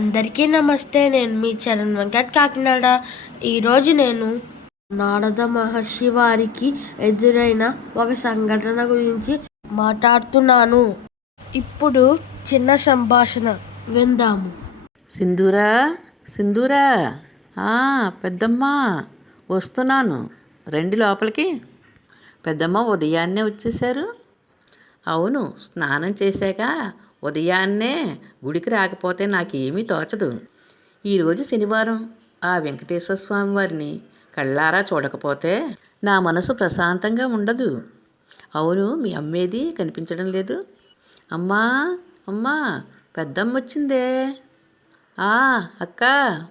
అందరికీ నమస్తే నేను మీ చరణ్ వెంకట్ కాకినాడ. ఈరోజు నేను నారద మహర్షి వారికి ఎదురైన ఒక సంఘటన గురించి మాట్లాడుతున్నాను. ఇప్పుడు చిన్న సంభాషణ విందాము. సింధూరా సింధూరా. ఆ, పెద్దమ్మ వస్తున్నాను. రండి లోపలికి. పెద్దమ్మ ఉదయాన్నే వచ్చేసారు అవును స్నానం చేశాక ఉదయాన్నే గుడికి రాకపోతే నాకేమీ తోచదు. ఈరోజు శనివారం. ఆ వెంకటేశ్వర స్వామి వారిని కళ్ళారా చూడకపోతే నా మనసు ప్రశాంతంగా ఉండదు. అవును మీ అమ్మేది కనిపించడం లేదు. అమ్మా అమ్మా పెద్దమ్మ వచ్చిందే. ఆ, అక్క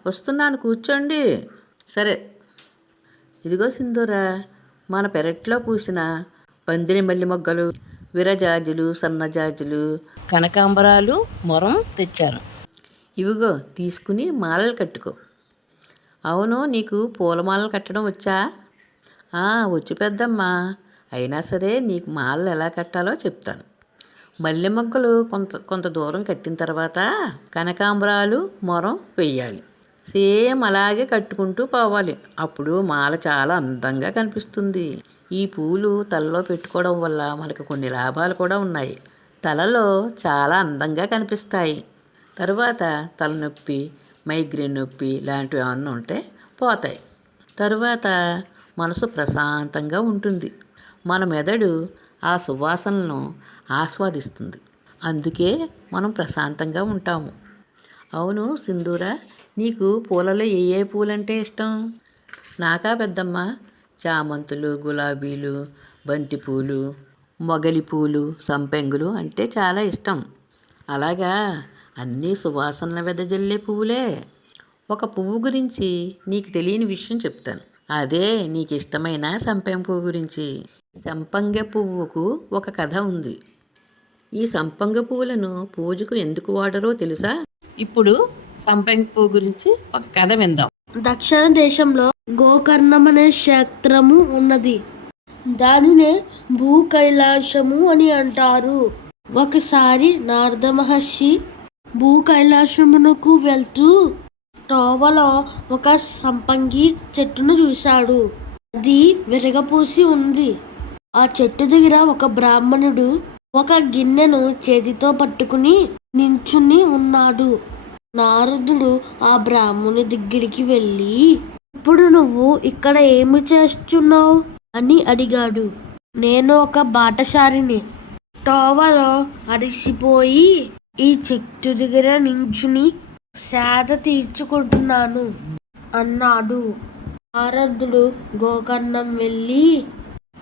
వస్తున్నాను కూర్చోండి. సరే. ఇదిగో సింధూరా మన పెరట్లో పూసిన పందిని మల్లి మొగ్గలు విరజాజులు సన్నజాజులు. కనకాంబరాలు మొరం తెచ్చాను. ఇవిగో తీసుకుని మాలలు కట్టుకో. అవును నీకు పూలమాలలు కట్టడం వచ్చా? "ఆ, వచ్చు పెద్దమ్మా. అయినా సరే నీకు మాలలు ఎలా కట్టాలో చెప్తాను. మల్లె మొగ్గలు కొంత కొంత దూరం కట్టిన తర్వాత కనకాంబరాలు మొరం వెయ్యాలి. సేమ్ అలాగే కట్టుకుంటూ పోవాలి. అప్పుడు మాల చాలా అందంగా కనిపిస్తుంది. ఈ పూలు తలలో పెట్టుకోవడం వల్ల మనకు కొన్ని లాభాలు కూడా ఉన్నాయి. తలలో చాలా అందంగా కనిపిస్తాయి. తరువాత తలనొప్పి మైగ్రేన్ నొప్పి లాంటివి ఏమన్నా ఉంటే పోతాయి. తరువాత మనసు ప్రశాంతంగా ఉంటుంది. మన మెదడు ఆ సువాసనలను ఆస్వాదిస్తుంది. అందుకే మనం ప్రశాంతంగా ఉంటాము. అవును సింధూరా నీకు పూలలో ఏ ఏ పూలంటే ఇష్టం? నాకా పెద్దమ్మ చామంతులు గులాబీలు బంతిపూలు మొగలి పూలు సంపెంగులు అంటే చాలా ఇష్టం. అలాగా అన్నీ సువాసనల వెదజల్లే పువ్వులే. ఒక పువ్వు గురించి నీకు తెలియని విషయం చెప్తాను. అదే నీకు ఇష్టమైన సంపెంగ పువ్వు గురించి. సంపంగ పువ్వుకు ఒక కథ ఉంది. ఈ సంపంగ పువ్వులను పూజకు ఎందుకు వాడరో తెలుసా? ఇప్పుడు సంపంగ పువ్వు గురించి ఒక కథ విందాం. దక్షిణ దేశంలో గోకర్ణం అనే క్షేత్రము ఉన్నది. దానినే భూ కైలాసము అని అంటారు. ఒకసారి నారద మహర్షి భూ కైలాసమునకు వెళ్తూ తోవలో ఒక సంపంగి చెట్టును చూశాడు. అది విరగపూసి ఉంది. ఆ చెట్టు దగ్గర ఒక బ్రాహ్మణుడు ఒక గిన్నెను చేతితో పట్టుకుని నించుని ఉన్నాడు. నారదుడు ఆ బ్రాహ్మణుని దగ్గరికి వెళ్ళి ఇప్పుడు నువ్వు ఇక్కడ ఏమి చేస్తున్నావు? అని అడిగాడు. నేను ఒక బాటసారిని. టోవలో అడిసిపోయి ఈ చెట్టు దగ్గర నించుని సేద తీర్చుకుంటున్నాను అన్నాడు. నారదుడు గోకర్ణం వెళ్ళి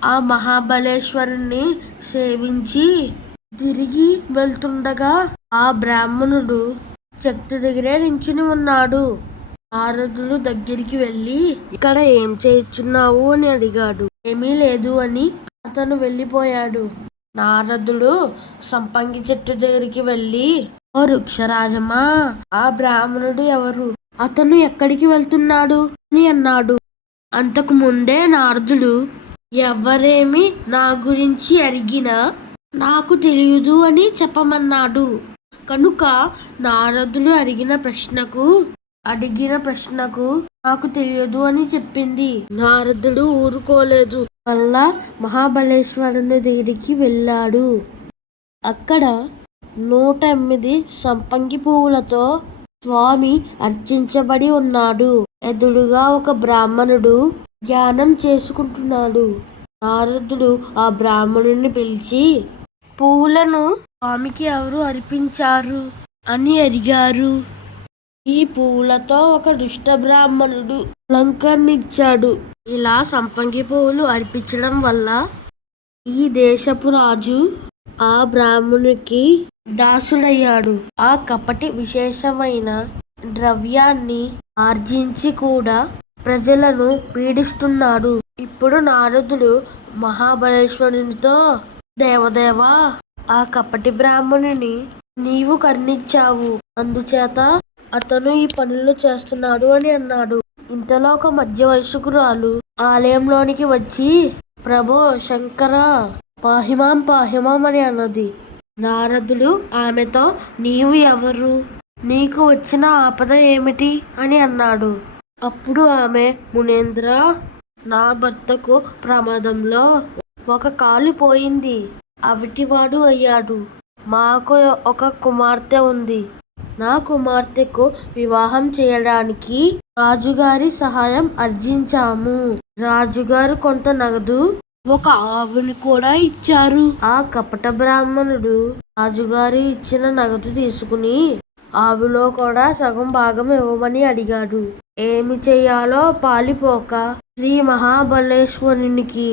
ఆ మహాబలేశ్వరుని సేవించి తిరిగి వెళ్తుండగా ఆ బ్రాహ్మణుడు చెట్టు దగ్గరే నించుని ఉన్నాడు. నారదుడు దగ్గరికి వెళ్ళి ఇక్కడ ఏం చేయుచున్నావు అని అడిగాడు. ఏమీ లేదు అని అతను వెళ్ళిపోయాడు. నారదుడు సంపంగి చెట్టు దగ్గరికి వెళ్ళి ఓ వృక్షరాజమా ఆ బ్రాహ్మణుడు ఎవరు? అతను ఎక్కడికి వెళ్తున్నాడు? అని అన్నాడు. అంతకు ముందే నారదుడు ఎవరేమి నా గురించి అడిగినా నాకు తెలియదు అని చెప్పమన్నాడు. కనుక నారదుడు అడిగిన ప్రశ్నకు అడిగిన ప్రశ్నకు నాకు తెలియదు అని చెప్పింది. నారదుడు ఊరుకోలేదు. వల్ల మహాబలేశ్వరుని దగ్గరికి వెళ్ళాడు. అక్కడ నూట ఎనిమిది సంపంగి పువ్వులతో స్వామి అర్చించబడి ఉన్నాడు. ఎదురుగా ఒక బ్రాహ్మణుడు ధ్యానం చేసుకుంటున్నాడు. నారదుడు ఆ బ్రాహ్మణుని పిలిచి పువ్వులను స్వామికి ఎవరు అర్పించారు? అని అడిగారు. ఈ పువ్వులతో ఒక దుష్ట బ్రాహ్మణుడు అలంకరణిచ్చాడు ఇలా సంపంగి పువ్వులు అర్పించడం వల్ల ఈ దేశపు రాజు ఆ బ్రాహ్మణునికి దాసుడయ్యాడు. ఆ కపటి విశేషమైన ద్రవ్యాన్ని ఆర్జించి కూడా ప్రజలను పీడిస్తున్నాడు. ఇప్పుడు నారదుడు మహాబలేశ్వరునితో దేవదేవా ఆ కపటి బ్రాహ్మణుని నీవు కర్ణించావు. అందుచేత అతను ఈ పనులు చేస్తున్నాడు అని అన్నాడు. ఇంతలో ఒక మధ్య వయసుకురాలు ఆలయంలోనికి వచ్చి ప్రభో శంకర పాహిమాం పాహిమాం అని అన్నది. నారదుడు ఆమెతో నీవు ఎవరు? నీకు వచ్చిన ఆపద ఏమిటి అని అన్నాడు. అప్పుడు ఆమె మునేంద్ర నా భర్తకు ప్రమాదంలో ఒక కాలు పోయింది. అవిటివాడు అయ్యాడు. మాకు ఒక కుమార్తె ఉంది. నా కుమార్తెకు వివాహం చేయడానికి రాజుగారి సహాయం అర్జించాము. రాజుగారు కొంత నగదు ఒక ఆవుని కూడా ఇచ్చారు. ఆ కపట బ్రాహ్మణుడు రాజుగారు ఇచ్చిన నగదు తీసుకుని ఆవులో కూడా సగం భాగం ఇవ్వమని అడిగాడు. ఏమి చేయాలో పాలిపోక శ్రీ మహాబలేశ్వరునికి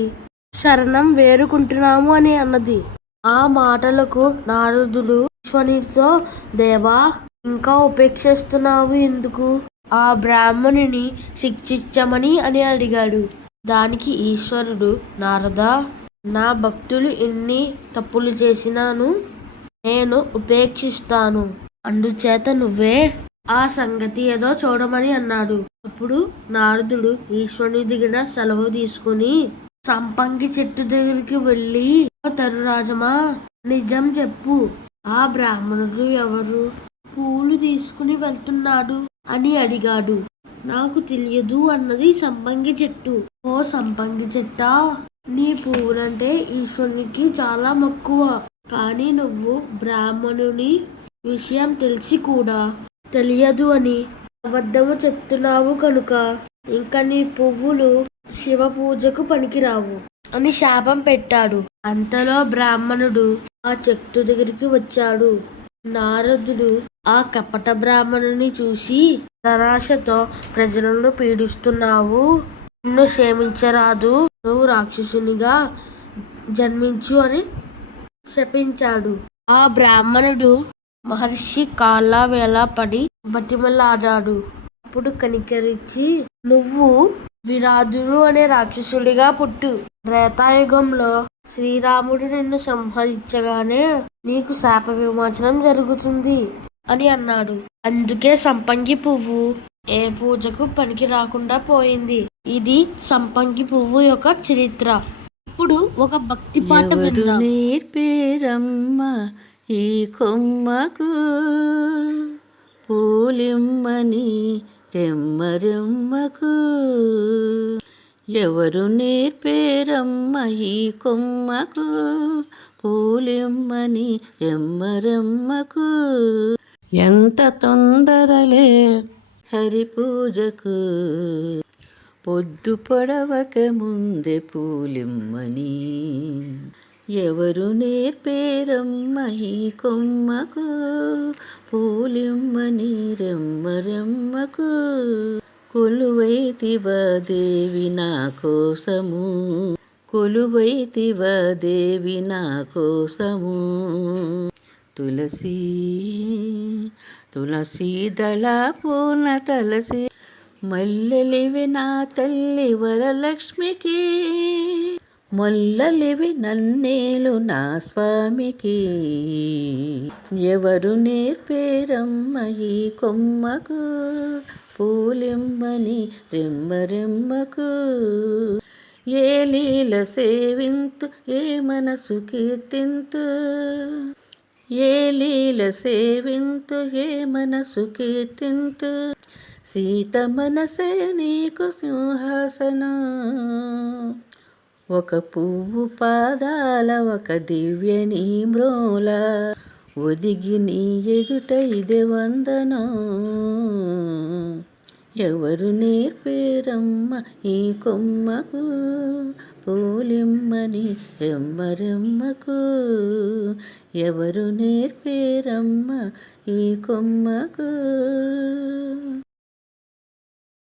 శరణం వేరుకుంటున్నాము అని అన్నది. ఆ మాటలకు నారదుడు ఈశ్వరునితో దేవా ఇంకా ఉపేక్షిస్తున్నావు ఎందుకు? ఆ బ్రాహ్మణుని శిక్షించమని అని అడిగాడు. దానికి ఈశ్వరుడు నారద? నా భక్తులు ఎన్ని తప్పులు చేసినాను నేను ఉపేక్షిస్తాను. అందుచేత నువ్వే ఆ సంగతి ఏదో చూడమని అన్నాడు. అప్పుడు నారదుడు ఈశ్వరుని దిగిన సెలవు తీసుకుని సంపంగి చెట్టు దగ్గరికి వెళ్ళి "ఓ తరురాజమా నిజం చెప్పు. ఆ బ్రాహ్మణుడు ఎవరు? పూలు తీసుకుని వెళ్తున్నాడు అని అడిగాడు. నాకు తెలియదు అన్నది సంపంగి చెట్టు. ఓ సంపంగి చెట్టా నీ పువ్వులంటే ఈశ్వరునికి చాలా మక్కువ. కానీ నువ్వు బ్రాహ్మణుని విషయం తెలిసి కూడా తెలియదు అని అబద్ధము చెప్తున్నావు కనుక ఇంకా నీ పువ్వులు శివ పూజకు పనికిరావు. అని శాపం పెట్టాడు. అంతలో బ్రాహ్మణుడు ఆ చెట్టు దగ్గరికి వచ్చాడు. నారదుడు ఆ కపట బ్రాహ్మణుని చూసి నరాశతో ప్రజలను పీడిస్తున్నావు. నిన్ను క్షమించరాదు. నువ్వు రాక్షసునిగా జన్మించు అని శపించాడు. ఆ బ్రాహ్మణుడు మహర్షి కాళ్ళ వేళ పడి బతిమలాడాడు. అప్పుడు కనికరించి నువ్వు విరాధుడు అనే రాక్షసుడిగా పుట్టు. త్రేతాయుగంలో శ్రీరాముడు నిన్ను సంహరించగానే నీకు శాప విమోచనం జరుగుతుంది అని అన్నాడు. అందుకే సంపంగి పువ్వు ఏ పూజకు పనికి రాకుండా పోయింది. ఇది సంపంగి పువ్వు యొక్క చరిత్ర. ఇప్పుడు ఒక భక్తి పాట నేర్పేరమ్మ ఈ కొమ్మకు పూలిమ్మని రెమ్మరెమ్మకు ఎవరు నేర్పేరమ్మ ఈ కొమ్మకు? పూలిమ్మని రెమ్మరెమ్మకు ఎంత తొందరలే హరి పూజకు పొద్దు పొడవక ముందే పూలిమ్మని ఎవరు నేర్పేరమ్మ ఈ కొమ్మకు? పూలిమ్మ నీరెమ్మ రెమ్మకు? కొలువైతివా దేవి నా కోసము. కొలువైతివా దేవి నా కోసము. తులసి తులసి దళ పూర్ణ తలసి. మల్లెలివి నా తల్లి వరలక్ష్మికి. మొల్లలివి నన్నేలు నా స్వామికి. ఎవరు నేర్పేరమ్మ ఈ కొమ్మకు? పూలిమ్మని రెమ్మరెమ్మకు ఏ లీల సేవింతు ఏ మనసు కీర్తింతు? ఏ లీల సేవింతు ఏ మనసు కీర్తింతు? సీత మనసే నీకు సింహాసనం. ఒక పువ్వు పాదాల ఒక దివ్య నీ మ్రోల ఒదిగి నీ ఎదుట ఇదే వందనం. ఎవరు నేర్పేరమ్మ ఈ కొమ్మకు? పూలిమ్మని రెమ్మరెమ్మకు ఎవరు నేర్పేరమ్మ ఈ కొమ్మకు?